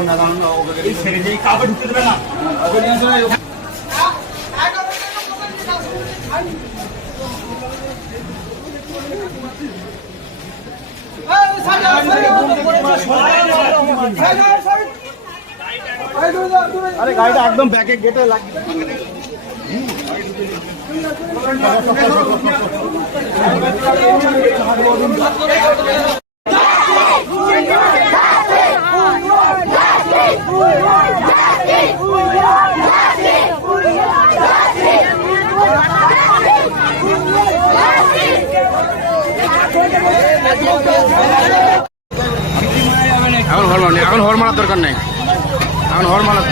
এখন দাঁড়ানো এই ছেড়ে যেই কাপড় ঢুকতে দেবে না আরে গাড়িটা একদম ব্যাকে গেটে লাগিয়ে এখন হর মারনি এখন হর মারার দরকার নেই। এখন হর মারার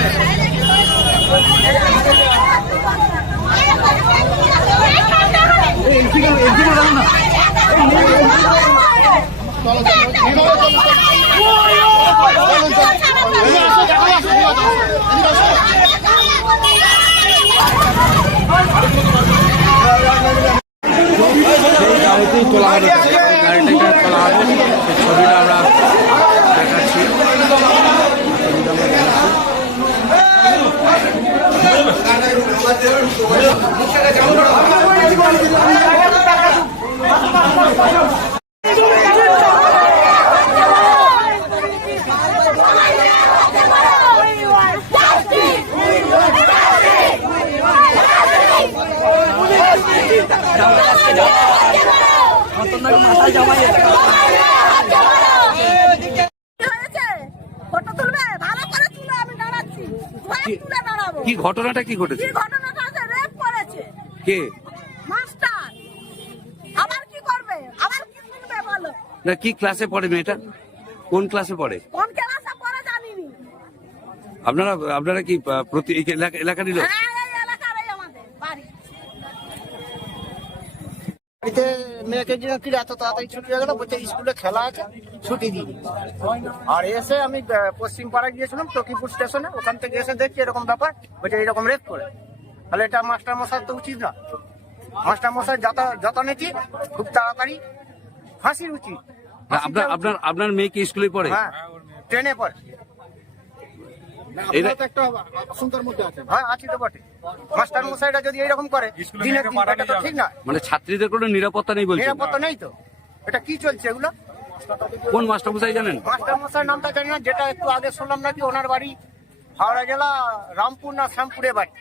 গাড়িতেই তোলা হবে গাড়িটাকে তোলা হবে সেই ছবিটা আমরা দেখাচ্ছি ছবিটা আমরা দেখাচ্ছি হয়েছে ফটো তুলবে ভালো করে তুলে আমি দাঁড়াচ্ছি ভয় কি- তুলে দাঁড়াবো কি ঘটনাটা কি ঘটেছে? কি ঘটনাটা আছে রেপ করেছে। কে? মাস্টার আবার কি করবে? আবার কি শুনবে বলো? না কি ক্লাসে পড়ে মেয়েটা? কোন ক্লাসে পড়ে? কোন ক্লাসে পড়ে জানিনি। আপনারা আপনারা কি প্রতি এলাকা- এলাকারই লোক হ্যাঁ এই এলাকারই আমাদের বাড়ি বাড়িতে যে কি এত তাড়াতাড়ি ছুটি হয়ে গেল বলছে স্কুলে খেলা আছে ছুটি দিয়ে দিই আর এসে আমি পশ্চিম পাড়া গিয়েছিলাম টকিপুর স্টেশনে ওখান থেকে এসে দেখছি এরকম ব্যাপার বলছে এরকম রেপ করে। তাহলে এটা মাস্টার মশাই তো উচিত না। মাস্টার মশাই যত যত নেছি খুব তাড়াতাড়ি ফাঁসির উচিত। না, আপনার আপনার আপনার মেয়ে কি স্কুলে পড়ে? হ্যাঁ ট্রেনে পড়ে। এটা হ্যাঁ আছি তো বটে। মাস্টার মশাইরা যদি এরকম করে এটা তো ঠিক না মানে ছাত্রীদের কোনো নিরাপত্তা নেই বলছেন। নিরাপত্তা নেই তো। এটা কি চলছে এগুলো? কোন মাস্টার মশাই জানেন? মাস্টার মশাই নামটা জানি না যেটা একটু আগে শুনলাম নাকি ওনার বাড়ি হাওড়া জেলা রামপুর না শ্যামপুরে বাড়ি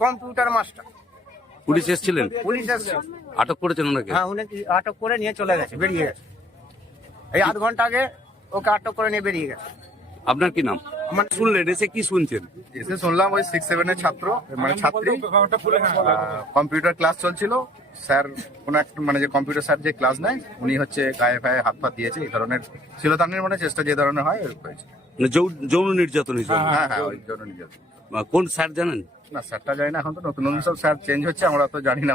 কম্পিউটার মাস্টার। পুলিশ এসেছিলেন? পুলিশ এসছে। আটক করেছেন ওনাকে? হ্যাঁ উনি আটক করে নিয়ে চলে গেছে বেরিয়ে গেছে। এই আধ ঘণ্টা আগে ওকে আটক করে নিয়ে বেরিয়ে গেছে। আপনার কি নাম? আমার শুনলেন এসে কি শুনছেন? এসে শুনলাম ওই সিক্স সেভেনের ছাত্র মানে ছাত্রী। কম্পিউটার ক্লাস চলছিল। স্যার কোন একটা মানে যে কম্পিউটার স্যার যে ক্লাস নেয় উনি হচ্ছে গায়ে ফায়ে হাত ফাত দিয়েছে এই ধরনের ছিল তার মানে চেষ্টা যে ধরনের হয় হয়েছে। মানে যৌন নির্যাতন হিসেবে? হ্যাঁ হ্যাঁ ওই জন্য নিজের কোন স্যার জানেন? না স্যারটা জানি না এখন তো নতুন নতুন সব স্যার চেঞ্জ হচ্ছে আমরা তো জানি না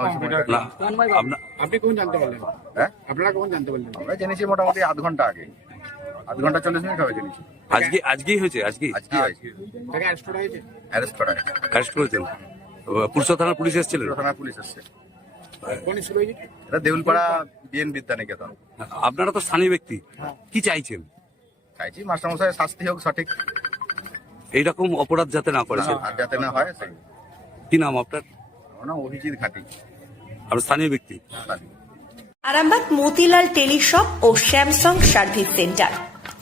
আপনি কোন জানতে পারলেন? হ্যাঁ? আপনারা কোন জানতে পারলেন? আমরা জেনেছি মোটামুটি আধ ঘণ্টা আগে। আধ ঘণ্টা চল্লিশ মিনিট হবে জেনেছি আজকে আজকেই হয়েছে আজকে আজকে অ্যারেস্ট করা হয়েছে? অ্যারেস্ট করেছেন থানার পুলিশ এসেছিলেন থানা পুলিশ এসছে। এটা দেউলপাড়া বিএন বিদ্যানিকেতন। আপনারা তো স্থানীয় ব্যক্তি। কি চাইছেন? চাইছি মাস্টারমশাই শাস্তি হোক সঠিক। এইরকম অপরাধ যাতে না করে। যাতে না হয় কি নাম আপনার? আমরা অভিজিৎ ঘাটি। আর স্থানীয় ব্যক্তি। আরামবাগ মতিলাল টেলিশপ ও স্যামসাং সার্ভিস সেন্টার।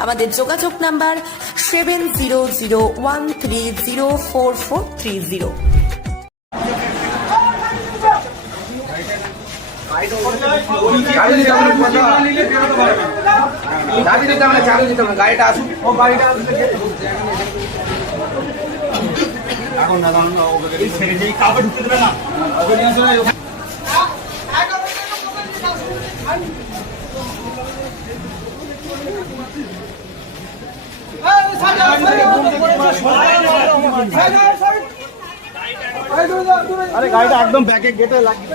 আমাদের যোগাযোগ number seven zero zero one three zero four four three zero. এখন দাঁড়ানো ওকে ছেড়ে যেই কাপড় ঢুকতে দেবে না। ওকে নিয়ে আসো না, ওকে- আরে গাড়িটা একদম ব্যাকে গেটে লাগবে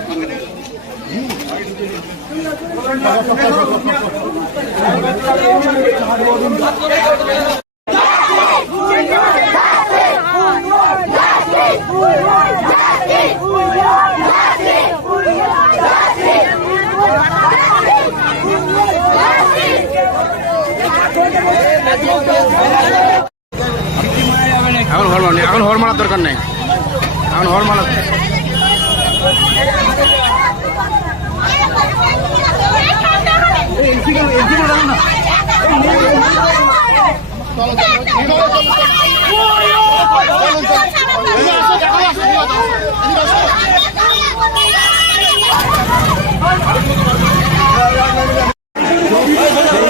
মারনি এখন হর মারার দরকার নেই। এখন হর মারার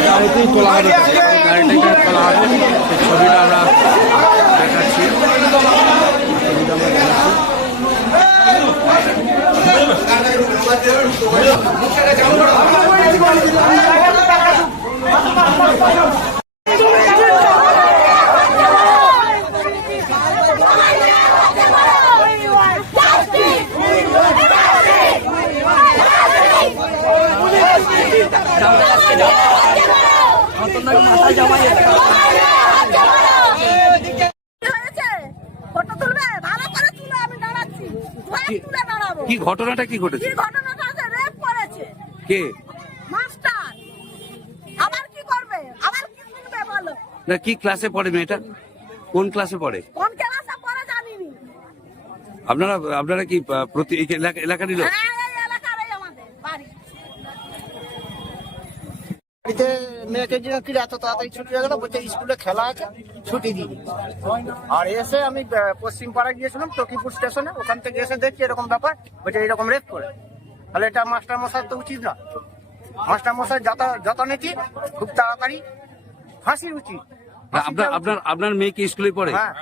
গাড়িতেই তোলা হবে। গাড়িটাকে ছবিটা আমরা দেখাচ্ছি ছবিটা আমরা দেখাচ্ছি কি ঘটনাটা কি ঘটেছে কি ঘটনাটা আছে রেপ করেছে কে? মাস্টার আবার কি করবে? আবার কি তুলবে বলো? না কি ক্লাসে পড়ে মেয়েটা? কোন ক্লাসে পড়ে? কোন ক্লাসে পড়ে জানিনি। আপনারা আপনারা কি প্রতি এলাকা- এলাকারই লোক হ্যাঁ এই এলাকারই আমাদের বাড়ি। বাড়িতে মেয়েকে যে কি এত তাড়াতাড়ি ছুটি হয়ে গেল? বলছে স্কুলে খেলা আছে ছুটি দিই। আর এসে আমি পশ্চিম পাড়া গিয়েছিলাম টকিপুর স্টেশনে। ওখান থেকে এসে দেখছি এরকম ব্যাপার বলছে এইরকম রেপ করে। তাহলে এটা মাস্টার মশাই তো উচিত না। মাস্টার মশাই যথা যথানীতি খুব তাড়াতাড়ি ফাঁসি উচিত। না, আপনার আপনার আপনার মেয়ে কি স্কুলে পড়ে? হ্যাঁ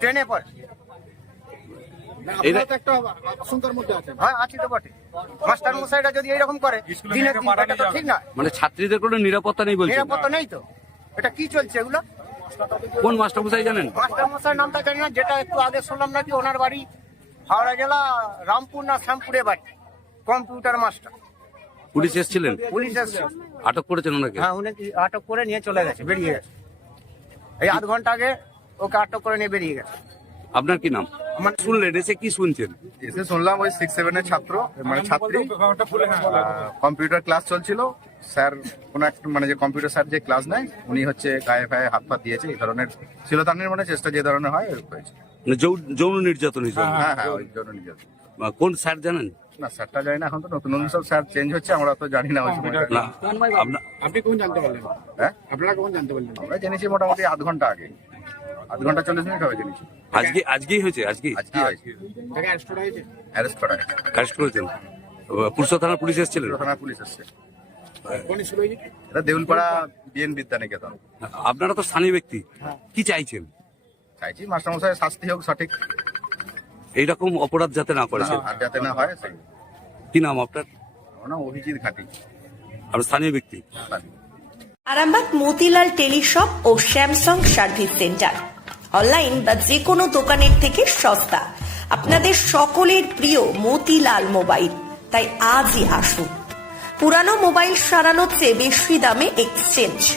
ট্রেনে পড়ে। হ্যাঁ মানে ছাত্রীদের কোনো নিরাপত্তা নেই বলছেন? নিরাপত্তা নেই তো। এটা কি চলছে এগুলো? কোন মাস্টারমশাই জানেন? মাস্টার মশাই নামটা জানি না যেটা একটু আগে শুনলাম নাকি ওনার বাড়ি হাওড়া জেলা রামপুর না শ্যামপুরে বাড়ি। Computer master. পুলিশ এসেছিলেন? পুলিশ এসছে আটক করেছেন ওনাকে? হ্যাঁ উনি কি আটক করে নিয়ে চলে গেছে বেরিয়ে গেছে। এই আধ ঘণ্টা আগে ওকে আটক করে নিয়ে বেরিয়ে গেছে। আপনার কি নাম? আমার শুনলেন এসে কি শুনছেন? এসে শুনলাম ওই সিক্স সেভেনের ছাত্র মানে ছাত্রী। হ্যাঁ কম্পিউটার ক্লাস চলছিল। স্যার কোন একটা মানে যে কম্পিউটার স্যার যে ক্লাস নেয় উনি হচ্ছে গায়ে ফায়ে হাত পা দিয়েছে এই ধরনের শিলতানের মানে চেষ্টা যে ধরনের হয় এরকম হয়েছে। মানে যৌন নির্যাতন হয়েছে হ্যাঁ হ্যাঁ ওই জন্য নির্যাতন। কোন স্যার জানেন? না স্যারটা জানি না এখন তো নতুন নতুন সব স্যার চেঞ্জ হচ্ছে আমরা তো জানি না ওই সময়টা। না আপনি কখন জানতে পারলেন? হ্যাঁ? আপনারা কখন জানতে পারলেন? আমরা জেনেছি মোটামুটি আধ ঘণ্টা আগে। আধ ঘণ্টা চল্লিশ মিনিট হবে জেনেছি। আজকে আজকেই হয়েছে আজকে আজকে। হয়েছে অ্যারেস্ট করা হয়েছে? অ্যারেস্ট করা হয়েছে। করেছেন? পুরসা থানার পুলিশ এসেছিলেন? থানা পুলিশ এসছে। হয়েছে এটা দেউলপাড়া বিএন বিদ্যানিকেতন। আপনারা তো স্থানীয় ব্যক্তি। কি চাইছেন? চাইছি মাস্টারমশাই শাস্তি হোক সঠিক। এইরকম অপরাধ যাতে না করে সে। আর যাতে না হয় সেই। কি নাম আপনার? আমার নাম অভিজিৎ ঘাটি। আর স্থানীয় ব্যক্তি? আরামবাগ মতিলাল টেলিশপ ও স্যামসাং সার্ভিস সেন্টার। অনলাইন বা যে কোনো দোকানের থেকে সস্তা। আপনাদের সকলের প্রিয় মতিলাল মোবাইল। তাই আজই আসুন। পুরানো মোবাইল সারানোর চেয়ে বেশি দামে এক্সচেঞ্জ।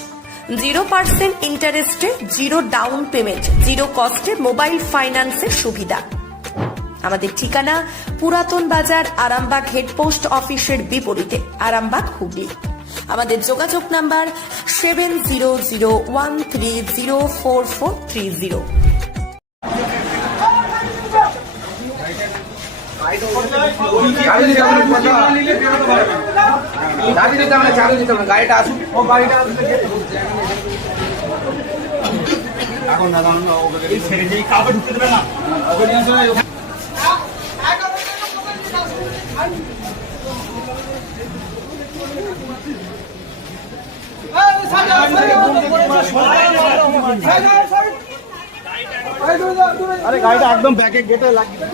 জিরো পার্সেন্ট ইন্টারেস্টে জিরো ডাউন পেমেন্ট জিরো কস্টে মোবাইল ফাইন্যান্সের সুবিধা। আমাদের ঠিকানা পুরাতন বাজার আরামবাগ হেডপোস্ট অফিসের বিপরীতে, আরামবাগ হুগলি। আমাদের যোগাযোগ number seven zero zero one three zero four four three zero. এখন দাদা এই ছেড়ে যেই কাউকে ঢুকতে দেবে না। ওকে নিয়ে আসলে আরে গাড়িটা একদম ব্যাকে গেটে লাগিয়ে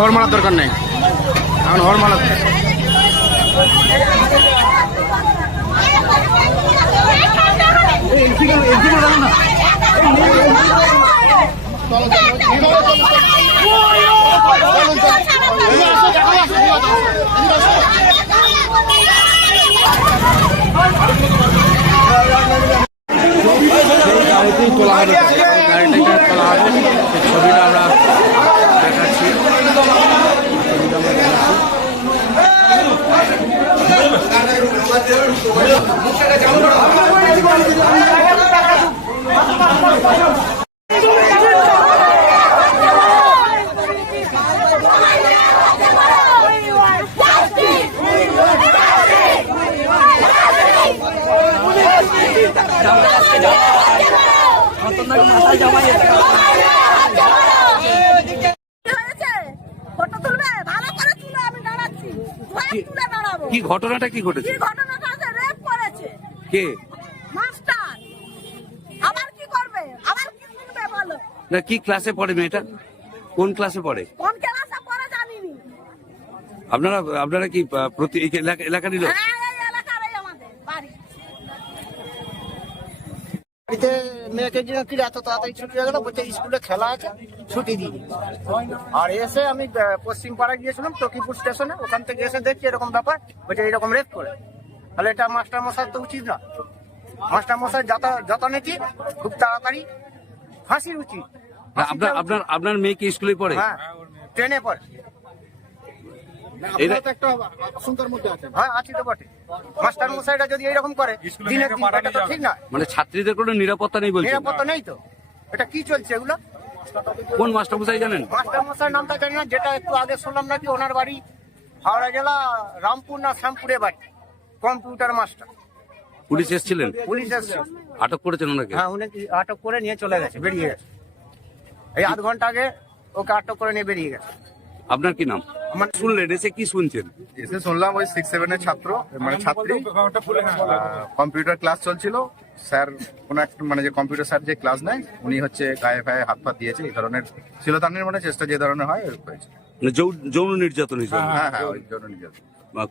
হর মারার দরকার নেই এখন হর মারা গাড়িতেই তোলা হবে গাড়িটাকে তোলা হবে সেই ছবিটা আমরা দেখাচ্ছি ছবিটা আমরা দেখাচ্ছি কি হয়েছে? ফটো তুলবে? ভালো করে তুলো, আমি দাঁড়াচ্ছি। ধরে তুলে দাঁড়াবো। কি ঘটনাটা কি ঘটেছে কি ঘটনাটা আছে? রেপ করেছে। কে মাস্টার। আবার কি করবে? আবার কি তুলবে বলো? না কি ক্লাসে পড়ে মেয়েটা? কোন ক্লাসে পড়ে? কোন ক্লাসে পড়ে জানিনি। আপনারা আপনারা কি প্রতি এলাকা এলাকারই লোক হ্যাঁ, এলাকারই আমাদের বাড়ি। বাড়িতে মেয়েকে যে কি এত তাড়াতাড়ি ছুটি হয়ে গেল? বলছে স্কুলে খেলা আছে ছুটি দিয়ে আর এসে আমি পশ্চিম পাড়া গিয়েছিলাম টকিপুর স্টেশনে। ওখান থেকে এসে দেখছি এরকম ব্যাপার বলছে এরকম রেপ করে। তাহলে এটা মাস্টার মশাই তো উচিত না। মাস্টার মশাই যথা যথানীতি খুব তাড়াতাড়ি ফাঁসি উচিত আপনার আপনার আপনার মেয়ে কি স্কুলে পড়ে। হ্যাঁ ট্রেনে পড়ে। এরা হ্যাঁ আছি তো বটে। মাস্টার মশাইটা যদি এরকম করে দিন এটা তো ঠিক না। মানে ছাত্রীদের কোনো নিরাপত্তা নেই বলছেন? নিরাপত্তা নেই তো। এটা কি চলছে এগুলো? কোন মাস্টার মশাই জানেন? মাস্টার মশাই নামটা জানি না যেটা একটু আগে শুনলাম নাকি ওনার বাড়ি হাওড়া জেলা রামপুর না শ্যামপুরে বাড়ি। Computer master. পুলিশ এসেছিলেন? পুলিশ এসছে আটক করেছেন ওনাকে? হ্যাঁ উনি কি আটক করে নিয়ে চলে গেছে বেরিয়ে গেছে। এই আধ ঘণ্টা আগে ওকে আটক করে নিয়ে বেরিয়ে গেছে। আপনার কি নাম? আমার শুনলেন এসে কি শুনছেন? এসে শুনলাম ওই সিক্স সেভেনের ছাত্র মানে ছাত্রী। কম্পিউটার ক্লাস চলছিল। স্যার কোন একটা মানে যে কম্পিউটার স্যার যে ক্লাস নেয় উনি হচ্ছে গায়ে ফায়ে হাত ফাত দিয়েছে এই ধরনের ছিল তার মানে চেষ্টা যে ধরনের হয় হয়েছে। মানে যৌন নির্যাতন হ্যাঁ হ্যাঁ ওই জন্য নিজের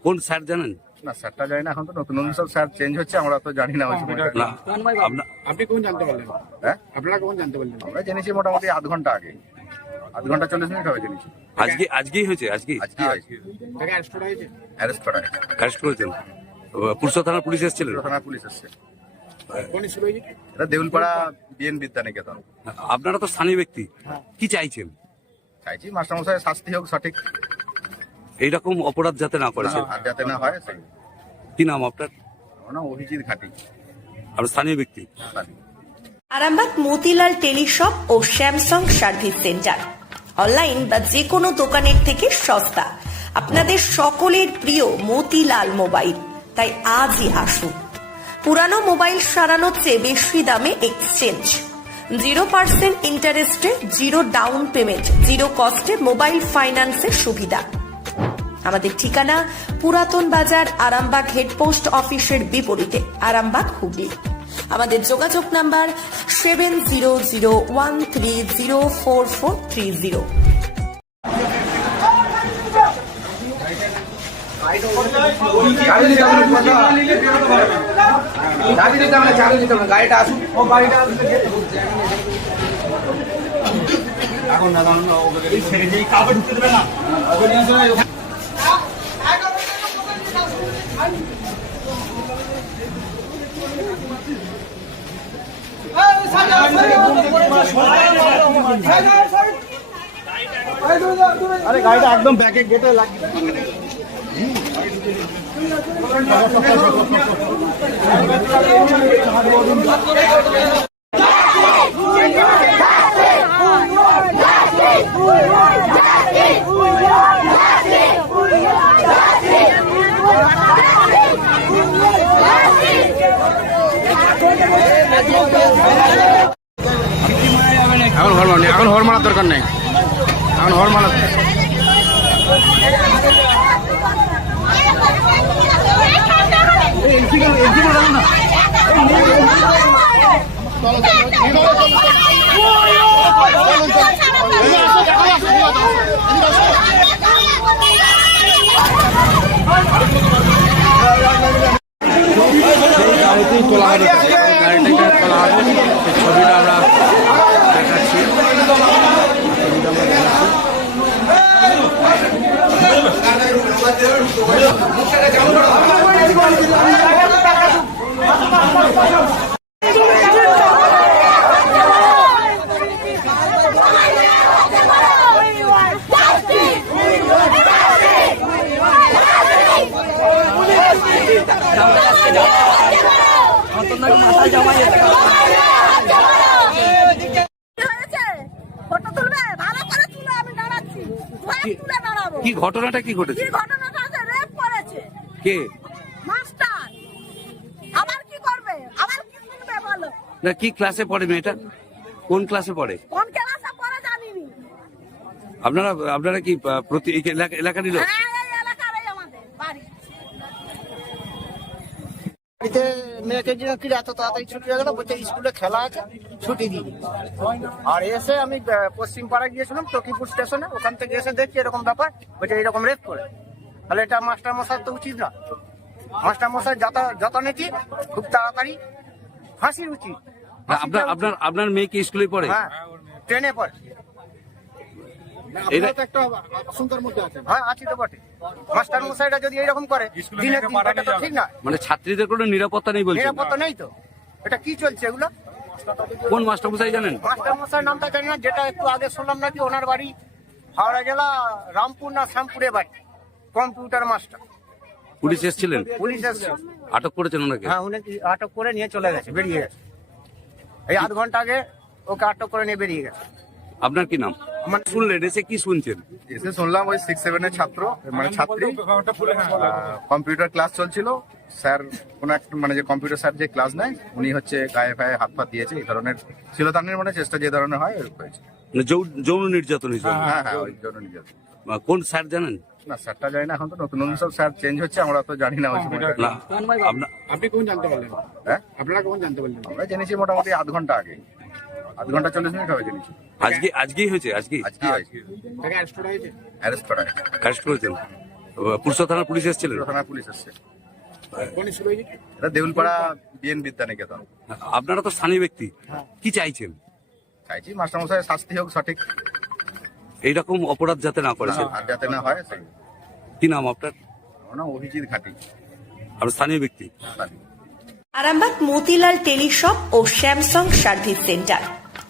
কোন স্যার জানেন? না স্যারটা জানি না এখন তো নতুন নতুন সব স্যার চেঞ্জ হচ্ছে আমরা তো জানি না ওই সময়টা। না আপনি কোন জানতে পারলেন? হ্যাঁ? আপনারা কোন জানতে পারলেন? আমরা জেনেছি মোটামুটি আধ ঘণ্টা আগে। আধ ঘণ্টা চল্লিশ মিনিট হবে জেনেছি। আজকে আজকেই হয়েছে আজকে আজকে হয়েছে। অ্যারেস্ট করা হয়েছে? অ্যারেস্ট করা হয়েছে। অ্যারেস্ট করেছেন? পুরসা থানার পুলিশ এসেছিলেন থানা পুলিশ এসছে। এটা দেউলপাড়া বিএন বিদ্যানিকেতন। আপনারা তো স্থানীয় ব্যক্তি। কি চাইছেন? চাইছি মাস্টারমশাই শাস্তি হোক সঠিক। এইরকম অপরাধ যাতে না করেছে আর যাতে না হয় কি নাম আপনার? আমার অভিজিৎ ঘাটি। আপনার স্থানীয় ব্যক্তি? আরামবাগ মতিলাল টেলিশপ ও স্যামসাং সার্ভিস সেন্টার। অনলাইন বা যে কোনো দোকানের থেকে সস্তা। আপনাদের সকলের প্রিয় মতিলাল মোবাইল। তাই আজই আসুন। পুরানো মোবাইল সারানোর চেয়ে বেশি দামে এক্সচেঞ্জ। জিরো পার্সেন্ট ইন্টারেস্টে জিরো ডাউন পেমেন্ট জিরো কস্টে মোবাইল ফাইন্যান্সের সুবিধা। আমাদের ঠিকানা পুরাতন বাজার আরামবাগ হেডপোস্ট অফিসের বিপরীতে আরামবাগ হুগলি। আমাদের যোগাযোগ number seven zero zero one three zero four four three zero. এখন কারণ ছেড়ে যেই কাপড় ঢুকতে দেবে না। ওকে নিয়ে আরে গাড়িটা একদম ব্যাকে গেটে লাগিয়ে এখন হর মারা এখন হর মারার দরকার নেই এখন হর মারা চলো সেই গাড়িতেই তোলা হবে গাড়িটাকে তোলা হবে সেই ছবিটা আমরা দেখাচ্ছি ছবিটা আমরা হয়েছে ফটো তুলবে ভালো করে তুলে আমি দাঁড়াচ্ছি ভয়ে তুলে দাঁড়াবো কি ঘটনাটা কি ঘটেছে? কি কে? মাস্টার আবার কি করবে? আবার কি তুলবে বলো? না কি ক্লাসে পড়ে মেয়েটা? কোন ক্লাসে পড়ে? কোন ক্লাসে পড়ে জানিনি। আপনারা আপনারা কি প্রতি এলাকা- এলাকারই লোক? হ্যাঁ এই এলাকারই আমাদের বাড়ি বাড়িতে মেয়েকে যে কি এত তাড়াতাড়ি ছুটি হয়ে গেল বলছে স্কুলে খেলা আছে ছুটি দিই। আর এসে আমি পশ্চিম পাড়া গিয়েছিলাম টকিপুর স্টেশনে ওখান থেকে এসে দেখছি এরকম ব্যাপার বলছে এইরকম রেপ করে। তাহলে এটা মাস্টার মশাই তো উচিত না। মাস্টার মশাই যত যত নেছি খুব তাড়াতাড়ি ফাঁসি উচিত। আপনার আপনার আপনার মেয়ে কি স্কুলে পড়ে? হ্যাঁ ট্রেনে পড়ে। মানে ছাত্রীদের কোনো নিরাপত্তা নেই বলছেন। নিরাপত্তা নেই তো। এটা কি চলছে এগুলো? কোন মাস্টারমশাই জানেন? মাস্টার মশাই নামটা জানি না যেটা একটু আগে শুনলাম নাকি ওনার বাড়ি হাওড়া জেলা রামপুর না শ্যামপুরে বাড়ি কম্পিউটার মাস্টার। পুলিশ এসেছিলেন? পুলিশ এসছে। আটক করেছেন ওনাকে? হ্যাঁ উনি আটক করে নিয়ে চলে গেছে বেরিয়ে গেছে। এই আধ ঘণ্টা আগে ওকে আটক করে নিয়ে বেরিয়ে গেছে। আপনার কি নাম? আমার শুনলেন এসে কি শুনছেন? এসে শুনলাম ওই সিক্স সেভেনের ছাত্র মানে ছাত্রী। কম্পিউটার ক্লাস চলছিল। স্যার কোন একটা মানে যে কম্পিউটার স্যার যে ক্লাস নেয় উনি হচ্ছে গায়ে ফায়ে হাত পা দিয়েছে এই ধরনের ছিল তার মানে চেষ্টা যে ধরনের হয় হয়েছে। মানে যৌন নির্যাতন হিসেবে? হ্যাঁ হ্যাঁ ওই জন্য নিজের কোন স্যার জানেন? না স্যারটা জানি না এখন তো নতুন নতুন সব স্যার চেঞ্জ হচ্ছে আমরা তো জানি না আপনার আপনি কোন জানতে পারলেন? হ্যাঁ? আপনারা কোন জানতে পারলেন? আমরা জেনেছি মোটামুটি আধ ঘণ্টা আগে। আধ ঘণ্টা চল্লিশ মিনিট হবে আজকে আজকেই হয়েছে আজকে আজকে অ্যারেস্ট করা হয়েছে? অ্যারেস্ট করেছেন? থানার পুলিশ এসেছিলেন থানা পুলিশ এসছে। এটা দেউলপাড়া বিএন বিদ্যানিকেতন। আপনারা তো স্থানীয় ব্যক্তি। কি চাইছেন? চাইছি মাস্টারমশাই শাস্তি হোক সঠিক। এইরকম অপরাধ যাতে না করে যাতে না হয় কি নাম আপনার? আমরা অভিজিৎ ঘাটি। আর স্থানীয় ব্যক্তি? জানি। আরামবাগ মতিলাল টেলিশপ ও স্যামসাং সার্ভিস সেন্টার।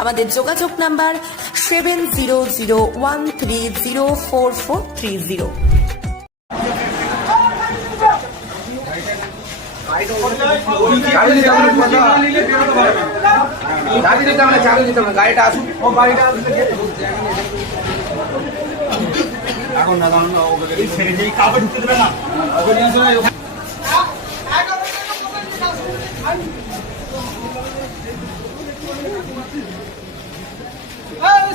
আমাদের যোগাযোগ number seven zero zero one three zero four four three zero. এই ছেড়ে যেই কাপড় দেবে না।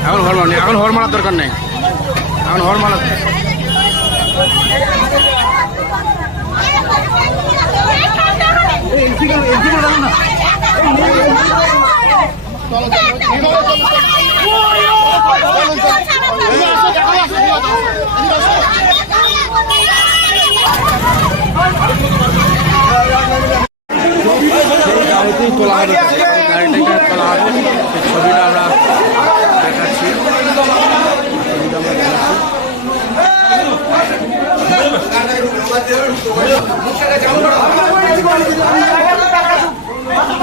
এখন হর মারা এখন হর দরকার নেই। এখন হর গাড়িতেই তোলা হবে। গাড়িটাকে তোলা ছবিটা আমরা ছবিটা আমরা দেখাচ্ছি হয়েছে ফটো তুলবে ভালো করে তুলো আমি দাঁড়াচ্ছি ভয়ে তুলে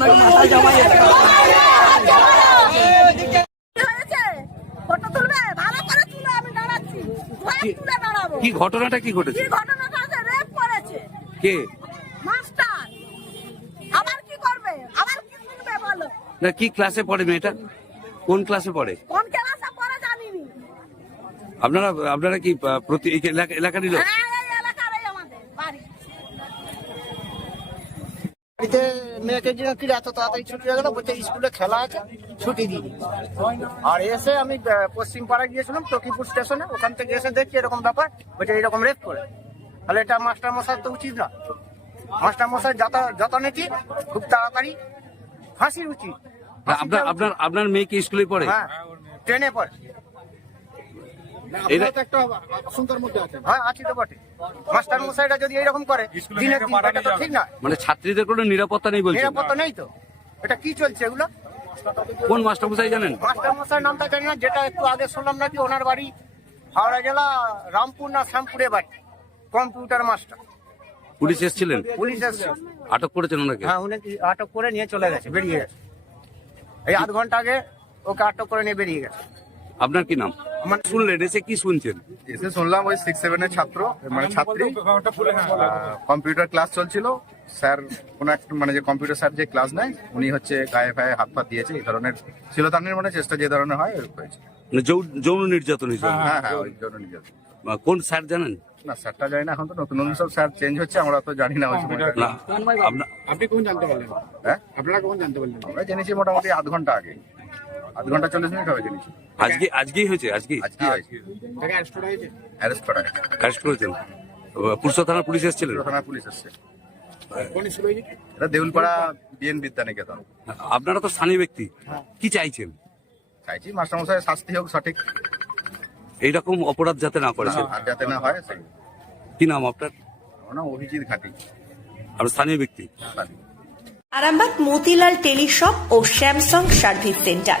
দাঁড়াবো কি ঘটনাটা কি ঘটেছে? কি ঘটনাটা আছে? রেপ করেছে। কে? মাস্টার আবার কি করবে? আবার কি তুলবে বলো? না কি ক্লাসে পড়ে মেয়েটা? কোন ক্লাসে পড়ে? কোন ক্লাসে পড়ে জানিনি। আপনারা আপনারা কি প্রতি এলাকা- এলাকারই লোক হ্যাঁ এই এলাকারই আমাদের বাড়ি বাড়িতে মেয়েকে যে কি এত তাড়াতাড়ি ছুটি হয়ে গেল বলছে স্কুলে খেলা আছে ছুটি দিয়ে দিই। আর এসে আমি পশ্চিম পাড়া গিয়েছিলাম টকিপুর স্টেশনে ওখান থেকে এসে দেখছি এরকম ব্যাপার বলছে এরকম রেপ করে। তাহলে এটা মাস্টার মশাই তো উচিত না। মাস্টার মশাই যত যথানীতি খুব তাড়াতাড়ি ফাঁসি উচিত আপনার আপনার আপনার মেয়ে কি স্কুলে পড়ে। হ্যাঁ ট্রেনে পড়ে। এটা হ্যাঁ আছি তো বটে। মাস্টার মশাইটা যদি এরকম করে স্কুলে দিনে দিন এটা তো ঠিক না মানে ছাত্রীদের কোনো নিরাপত্তা নেই বলছেন? নিরাপত্তা নেই তো। এটা কি চলছে এগুলো? কোন মাস্টারমশাই জানেন? মাস্টার মশাই নামটা জানি না যেটা একটু আগে শুনলাম নাকি ওনার বাড়ি হাওড়া জেলা রামপুর না শ্যামপুরে বাড়ি কম্পিউটার মাস্টার। পুলিশ এসেছিলেন? পুলিশ এসছে আটক করেছেন ওনাকে? হ্যাঁ উনি আটক করে নিয়ে চলে গেছে বেরিয়ে গেছে। এই আধ ঘণ্টা আগে ওকে আটক করে নিয়ে বেরিয়ে গেছে। আপনার কি নাম? আমার শুনলেন এসে কি শুনছেন? এসে শুনলাম ওই সিক্স সেভেনের ছাত্র মানে ছাত্রী। কম্পিউটার ক্লাস চলছিল। স্যার কোন একটা মানে যে কম্পিউটার স্যার যে ক্লাস নেয় উনি হচ্ছে গায়ে ফায়ে হাত পা দিয়েছে এই ধরনের শিলতানের মানে চেষ্টা যে ধরনের হয় হয়েছে। মানে যৌন নির্যাতন হ্যাঁ হ্যাঁ ওই নিজের আহ, কোন স্যার জানেন? না স্যারটা জানি না এখন তো নতুন নতুন সব স্যার চেঞ্জ হচ্ছে আমরা তো জানি না ওই সময়টা। আপনি কখন জানতে পারলেন? হ্যাঁ? আপনারা কখন জানতে পারলেন? আমরা জেনেছি মোটামুটি আধ ঘণ্টা আগে। আধ ঘণ্টা চল্লিশ মিনিট হবে জেনেছি আজকে আজকেই হয়েছে আজকে আজকে অ্যারেস্ট করা হয়েছে? অ্যারেস্ট করা গেছে অ্যারেস্ট করেছেন? পুরসা থানার পুলিশ এসেছিলেন? থানা পুলিশ এসছে। এটা দেউলপাড়া বিএন বিদ্যানিকেতন। আপনারা তো স্থানীয় ব্যক্তি। কি চাইছেন? চাইছি মাস্টারমশাই শাস্তি হোক সঠিক। এইরকম অপরাধ যাতে না করে আর যাতে না হয় সেই। কি নাম আপনার? নাম অভিজিৎ ঘাটি। আর স্থানীয় ব্যক্তি? আরামবাগ মতিলাল টেলিশপ ও স্যামসাং সার্ভিস সেন্টার।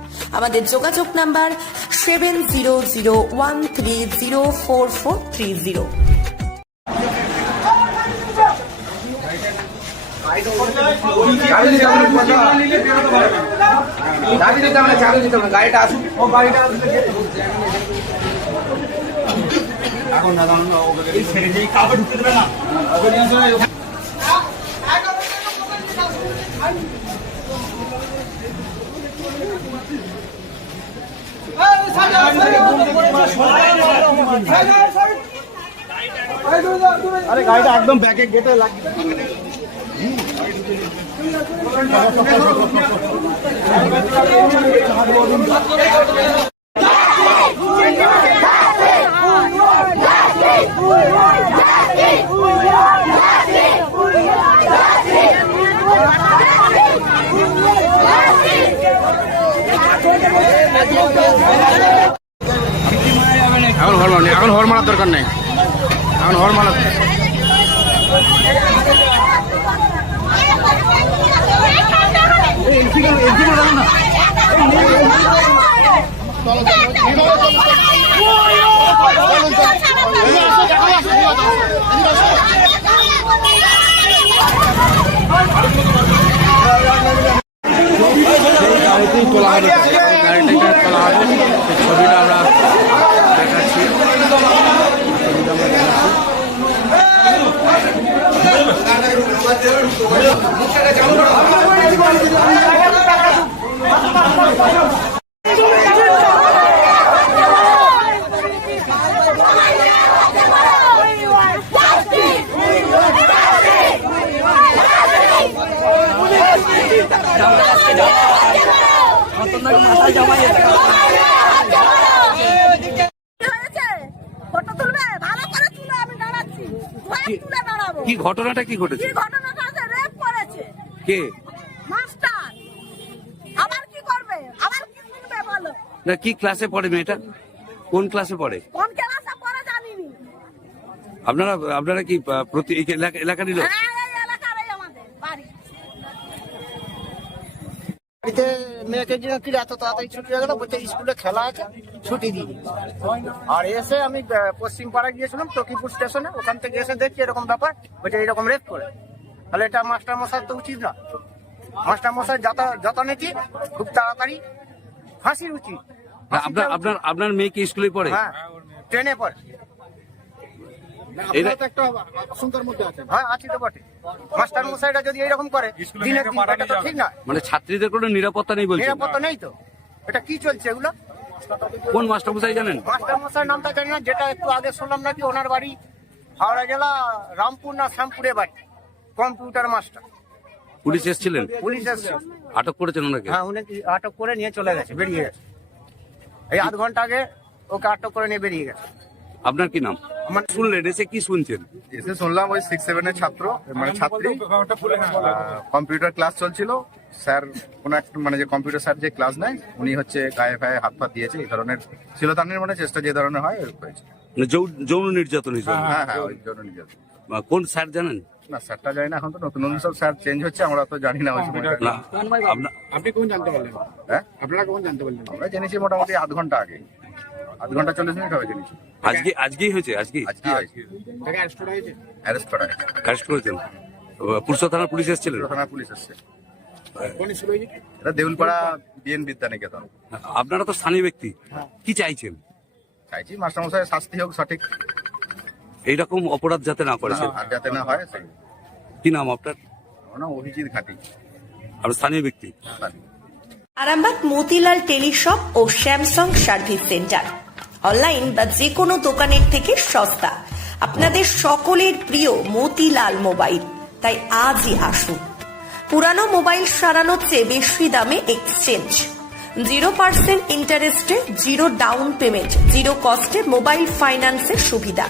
আমাদের যোগাযোগ number seven zero zero one three zero four four three zero. এই ছেড়ে যেই কাউকে ঢুকতে দেবে না। আরে গাড়িটা একদম ব্যাকে গেটে লাগিয়ে এখন হর মারা এখন হর মারার দরকার নেই এখন হর মারা গাড়িতেই তোলা হবে গাড়িটাকে তোলা হবে সেই ছবিটা আমরা দেখাচ্ছি ছবিটা আমরা দেখাচ্ছি Justice! কি ঘটনাটা কি ঘটেছে কি ঘটনাটা আছে রেপ করেছে কে? মাস্টার! আবার কি করবে? আবার কি শুনবে বলো? না কি ক্লাসে পড়ে মেয়েটা? কোন ক্লাসে পড়ে? কোন ক্লাসে পড়ে জানিনি। আপনারা আপনারা কি প্রতি এলাকারই লোক হ্যাঁ এলাকারই আমাদের বাড়ি। বাড়িতে মেয়েকে যে কি এত তাড়াতাড়ি ছুটি হয়ে গেল? বলছে স্কুলে খেলা আছে ছুটি দিয়ে দিই আর এসে আমি পশ্চিম পাড়া গিয়েছিলাম টকিপুর স্টেশনে। ওখান থেকে এসে দেখছি এরকম ব্যাপার বলছে এরকম রেপ করে। তাহলে এটা মাস্টার মশাই তো উচিত না। মাস্টার মশাই যত যথানীতি খুব তাড়াতাড়ি ফাঁসির উচিত। আপনার আপনার আপনার মেয়ে কি স্কুলে পড়ে? হ্যাঁ ট্রেনে পড়ে। এরা হ্যাঁ আছি তো বটে। মাস্টার মশাইটা যদি এইরকম করে স্কুলে দিনে এটা তো ঠিক না। মানে ছাত্রীদের কোনো নিরাপত্তা নেই বলছেন? নিরাপত্তা নেই তো। এটা কি চলছে এগুলো? কোন মাস্টার মশাই জানেন? মাস্টার মশাই নামটা জানি না যেটা একটু আগে শুনলাম নাকি ওনার বাড়ি হাওড়া জেলা রামপুর না শ্যামপুরে বাড়ি। Computer master. পুলিশ এসেছিলেন? পুলিশ এসছে আটক করেছেন ওনাকে? হ্যাঁ উনি আটক করে নিয়ে চলে গেছে বেরিয়ে গেছে। এই আধ ঘণ্টা আগে ওকে আটক করে নিয়ে বেরিয়ে গেছে। আপনার কি নাম? আমার শুনলেন এসে কি শুনছেন? এসে শুনলাম ওই সিক্স সেভেনের ছাত্র মানে ছাত্রী। কম্পিউটার ক্লাস চলছিল। স্যার কোন একটা মানে যে কম্পিউটার স্যার যে ক্লাস নেয় উনি হচ্ছে গায়ে ফায়ে হাত ফাত দিয়েছে এই ধরনের ছিল তার মানে চেষ্টা যে ধরনের হয় হয়েছে। মানে যৌন নির্যাতন হয়েছে হ্যাঁ হ্যাঁ ওই নিজের আহ, কোন স্যার জানেন? না স্যারটা জানি না এখন তো নতুন নতুন সব স্যার চেঞ্জ হচ্ছে আমরা তো জানি না ওই সময়টা। না আপনি কোন জানতে পারলেন? হ্যাঁ? আপনারা কোন জানতে পারলেন? আমরা জেনেছি মোটামুটি আধ ঘণ্টা আগে। আধ ঘণ্টা চল্লিশ মিনিট হবে জেনেছি। আজকে আজকেই হয়েছে আজকে। আজকে হয়েছে? অ্যারেস্ট করা হয়েছে। অ্যারেস্ট করেছেন? পুরসা থানার পুলিশ এসেছিলেন থানা পুলিশ এসছে। কোন স্কুল হয়েছে এটা দেউলপাড়া বিএন বিদ্যানিকেতন। আপনারা তো স্থানীয় ব্যক্তি। কি চাইছেন? চাইছি মাস্টারমশাই শাস্তি হোক সঠিক। এইরকম অপরাধ যাতে না করে। যাতে না হয় সেই। কি নাম আপনার? অভিজিৎ ঘাটি। আর স্থানীয় ব্যক্তি? আরামবাগ মতিলাল টেলিশপ ও স্যামসাং সার্ভিস সেন্টার। অনলাইন বা যে কোনো দোকানের থেকে সস্তা। আপনাদের সকলের প্রিয় মতিলাল মোবাইল। তাই আজই আসুন। পুরানো মোবাইল সারানোর চেয়ে বেশি দামে এক্সচেঞ্জ। জিরো পার্সেন্ট ইন্টারেস্টে জিরো ডাউন পেমেন্ট জিরো কস্টে মোবাইল ফাইন্যান্সের সুবিধা।